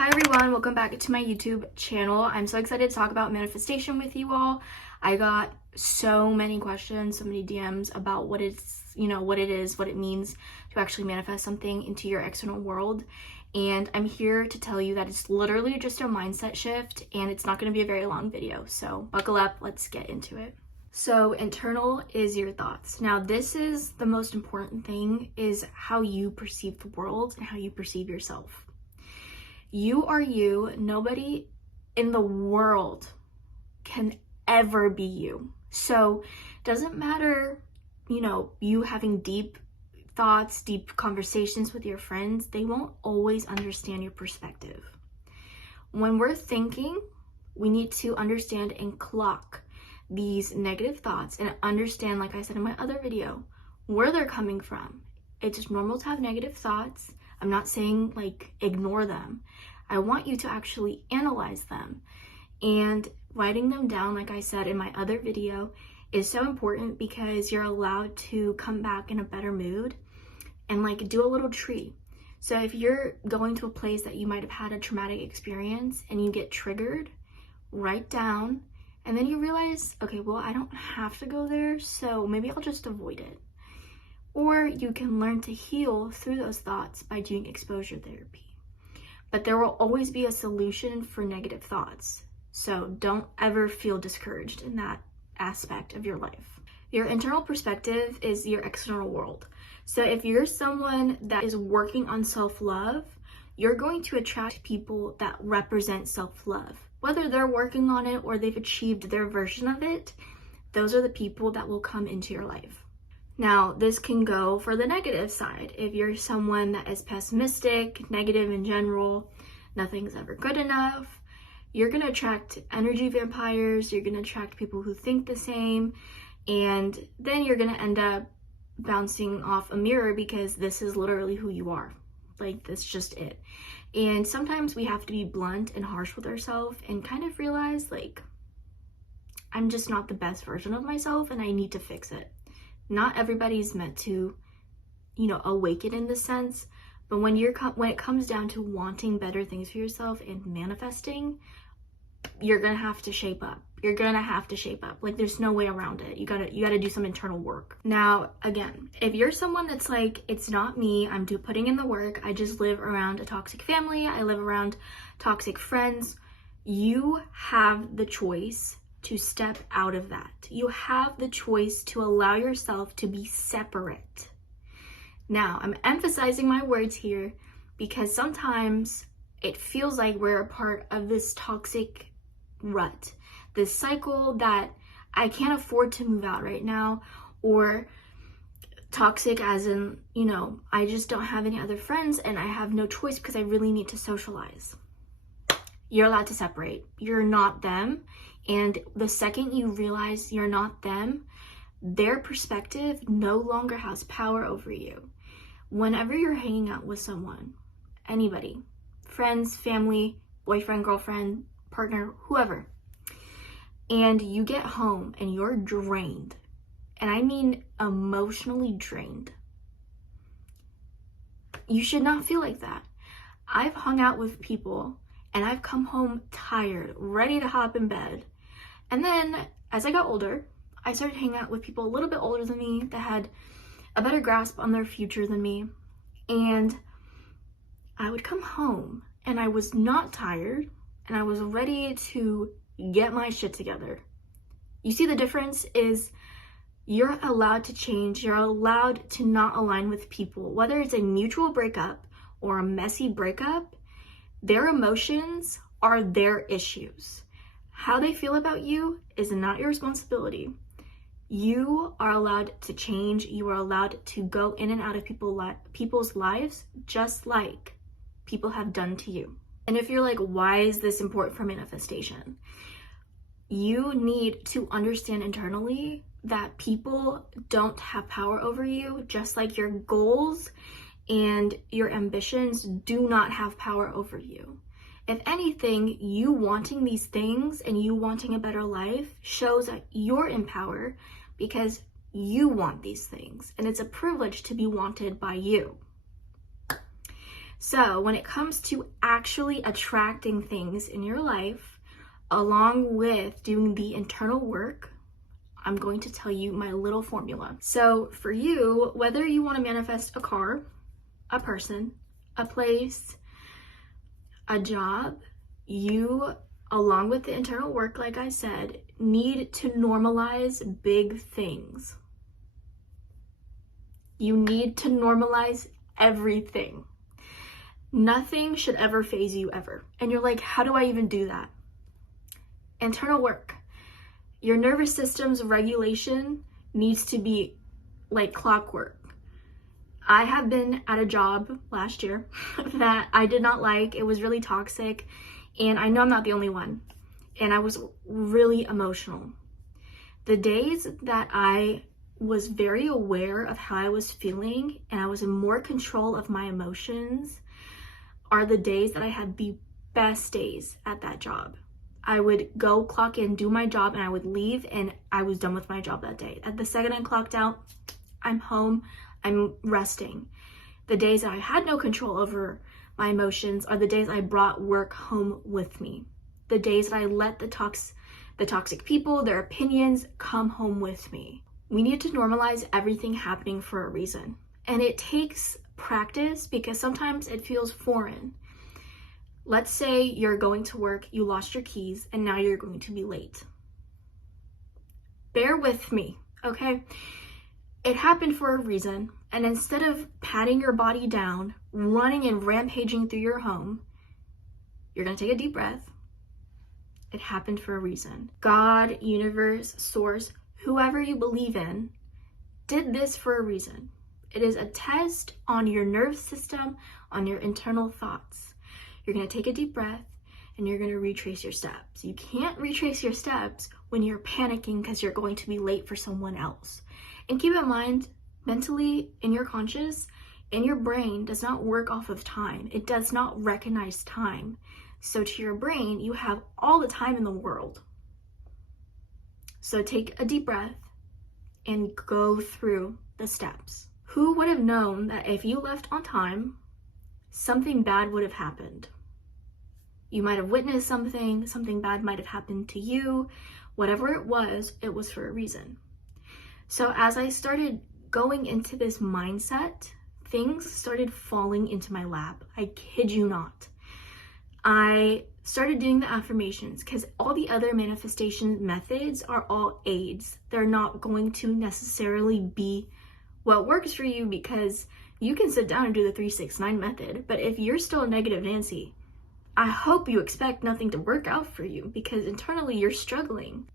Hi everyone, welcome back to my YouTube channel. I'm so excited to talk about manifestation with you all. I got so many questions, so many DMs about what it's, what it is, what it means to actually manifest something into your external world. And I'm here to tell you that it's literally just a mindset shift and it's not going to be a very long video. So buckle up, let's get into it. So internal is your thoughts. Now this is the most important thing, is how you perceive the world and how you perceive yourself. You are you. Nobody in the world can ever be you. So it doesn't matter, you having deep thoughts, deep conversations with your friends, they won't always understand your perspective. When we're thinking, we need to understand and clock these negative thoughts and understand, like I said in my other video, where they're coming from. It's normal to have negative thoughts. I'm not saying ignore them. I want you to actually analyze them, and writing them down, like I said in my other video, is so important because you're allowed to come back in a better mood and do a little tree. So if you're going to a place that you might have had a traumatic experience and you get triggered, write down, and then you realize, okay, well, I don't have to go there, so maybe I'll just avoid it. Or you can learn to heal through those thoughts by doing exposure therapy. But there will always be a solution for negative thoughts. So don't ever feel discouraged in that aspect of your life. Your internal perspective is your external world. So if you're someone that is working on self-love, you're going to attract people that represent self-love. Whether they're working on it or they've achieved their version of it, those are the people that will come into your life. Now, this can go for the negative side. If you're someone that is pessimistic, negative in general, nothing's ever good enough, you're going to attract energy vampires, you're going to attract people who think the same, and then you're going to end up bouncing off a mirror because this is literally who you are. That's just it. And sometimes we have to be blunt and harsh with ourselves and kind of realize, I'm just not the best version of myself and I need to fix it. Not everybody's meant to, awaken in this sense, but when it comes down to wanting better things for yourself and manifesting, you're gonna have to shape up. You're gonna have to shape up. There's no way around it. You gotta do some internal work. Now, again, if you're someone that's it's not me, I'm putting in the work, I just live around a toxic family, I live around toxic friends, you have the choice to step out of that. You have the choice to allow yourself to be separate. Now, I'm emphasizing my words here because sometimes it feels like we're a part of this toxic rut, this cycle that I can't afford to move out right now, or toxic as in, I just don't have any other friends and I have no choice because I really need to socialize. You're allowed to separate. You're not them. And the second you realize you're not them, their perspective no longer has power over you. Whenever you're hanging out with someone, anybody, friends, family, boyfriend, girlfriend, partner, whoever, and you get home and you're drained, and I mean emotionally drained, you should not feel like that. I've hung out with people and I've come home tired, ready to hop in bed. And then as I got older, I started hanging out with people a little bit older than me that had a better grasp on their future than me. And I would come home and I was not tired and I was ready to get my shit together. You see, the difference is you're allowed to change. You're allowed to not align with people, whether it's a mutual breakup or a messy breakup. Their emotions are their issues. How they feel about you is not your responsibility. You are allowed to change. You are allowed to go in and out of people's lives just like people have done to you. And if you're why is this important for manifestation? You need to understand internally that people don't have power over you, just like your goals and your ambitions do not have power over you. If anything, you wanting these things and you wanting a better life shows that you're in power because you want these things, and it's a privilege to be wanted by you. So when it comes to actually attracting things in your life, along with doing the internal work, I'm going to tell you my little formula. So for you, whether you want to manifest a car, a person, a place, a job, you, along with the internal work, like I said, need to normalize big things. You need to normalize everything. Nothing should ever faze you ever. And you're like, how do I even do that? Internal work. Your nervous system's regulation needs to be like clockwork. I have been at a job last year that I did not like. It was really toxic, and I know I'm not the only one. And I was really emotional. The days that I was very aware of how I was feeling and I was in more control of my emotions are the days that I had the best days at that job. I would go clock in, do my job, and I would leave, and I was done with my job that day. At the second I clocked out, I'm home, I'm resting. The days that I had no control over my emotions are the days I brought work home with me. The days that I let the toxic people, their opinions, come home with me. We need to normalize everything happening for a reason. And it takes practice because sometimes it feels foreign. Let's say you're going to work, you lost your keys, and now you're going to be late. Bear with me, okay? It happened for a reason, and instead of patting your body down, running and rampaging through your home, you're gonna take a deep breath. It happened for a reason. God, universe, source, whoever you believe in, did this for a reason. It is a test on your nervous system, on your internal thoughts. You're gonna take a deep breath and you're gonna retrace your steps. You can't retrace your steps when you're panicking because you're going to be late for someone else. And keep in mind, mentally, in your conscious, in your brain does not work off of time. It does not recognize time. So to your brain, you have all the time in the world. So take a deep breath and go through the steps. Who would have known that if you left on time, something bad would have happened? You might have witnessed something bad might have happened to you. Whatever it was for a reason. So as I started going into this mindset, things started falling into my lap. I kid you not. I started doing the affirmations because all the other manifestation methods are all aids. They're not going to necessarily be what works for you because you can sit down and do the 3-6-9 method. But if you're still a negative Nancy, I hope you expect nothing to work out for you because internally you're struggling.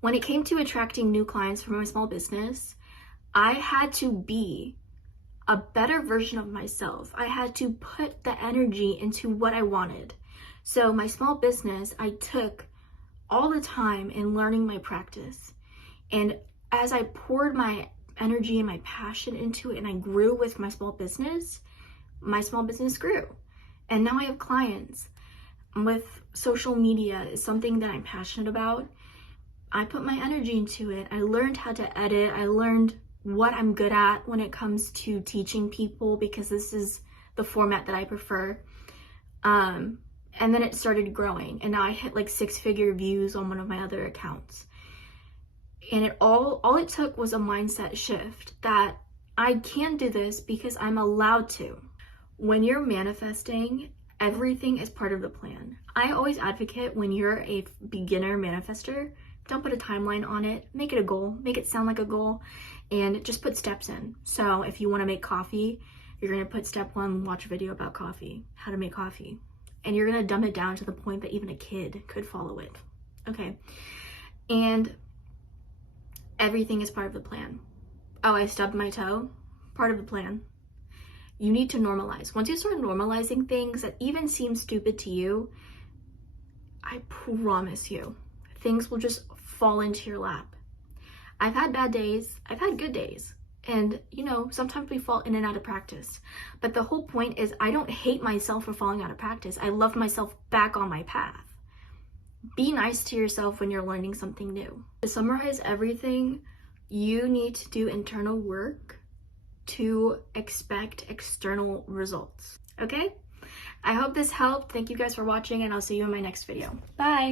When it came to attracting new clients for my small business, I had to be a better version of myself. I had to put the energy into what I wanted. So my small business, I took all the time in learning my practice. And as I poured my energy and my passion into it and I grew with my small business grew. And now I have clients. With social media is something that I'm passionate about. I put my energy into it. I learned how to edit. I learned what I'm good at when it comes to teaching people because this is the format that I prefer. And then it started growing and now I hit like 6-figure views on one of my other accounts. And it all it took was a mindset shift that I can do this because I'm allowed to. When you're manifesting, everything is part of the plan. I always advocate when you're a beginner manifester, don't put a timeline on it, make it a goal, make it sound like a goal, and just put steps in. So if you want to make coffee, you're going to put step 1, watch a video about coffee, how to make coffee. And you're going to dumb it down to the point that even a kid could follow it. Okay. And everything is part of the plan. Oh, I stubbed my toe. Part of the plan. You need to normalize. Once you start normalizing things that even seem stupid to you, I promise you, things will just fall into your lap. I've had bad days. I've had good days. And, sometimes we fall in and out of practice. But the whole point is I don't hate myself for falling out of practice. I love myself back on my path. Be nice to yourself when you're learning something new. To summarize everything, you need to do internal work to expect external results. okay? I hope this helped. Thank you guys for watching, and I'll see you in my next video. Bye!